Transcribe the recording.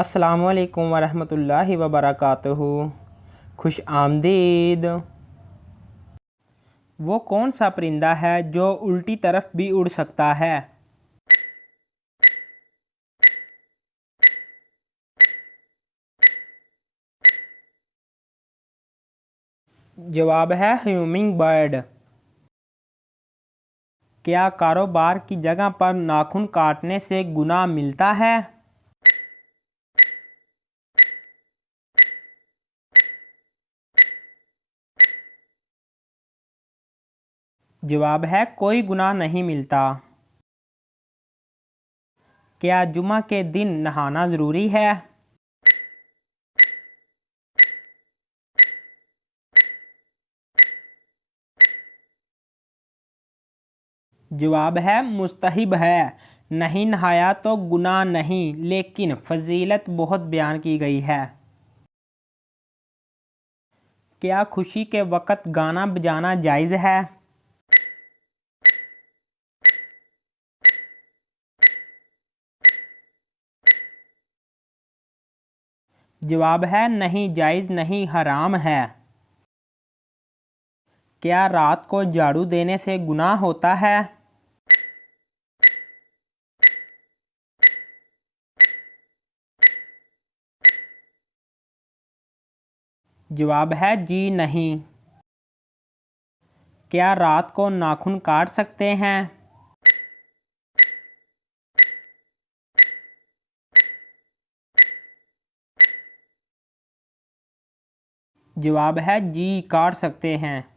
अस्सलामुअलैकुम वरहमतुल्लाहि वबरकातुहू। खुश आमदीद। वो कौन सा परिंदा है जो उल्टी तरफ भी उड़ सकता है? जवाब है ह्यूमिंग बर्ड। क्या कारोबार की जगह पर नाखून काटने से गुनाह मिलता है? जवाब है कोई गुनाह नहीं मिलता। क्या जुमा के दिन नहाना ज़रूरी है? जवाब है मुस्तहिब है। नहीं नहाया तो गुनाह नहीं, लेकिन फजीलत बहुत बयान की गई है। क्या खुशी के वक़्त गाना बजाना जायज़ है? जवाब है नहीं, जायज़ नहीं, हराम है। क्या रात को झाड़ू देने से गुनाह होता है? जवाब है जी नहीं। क्या रात को नाखून काट सकते हैं? जवाब है जी, काट सकते हैं।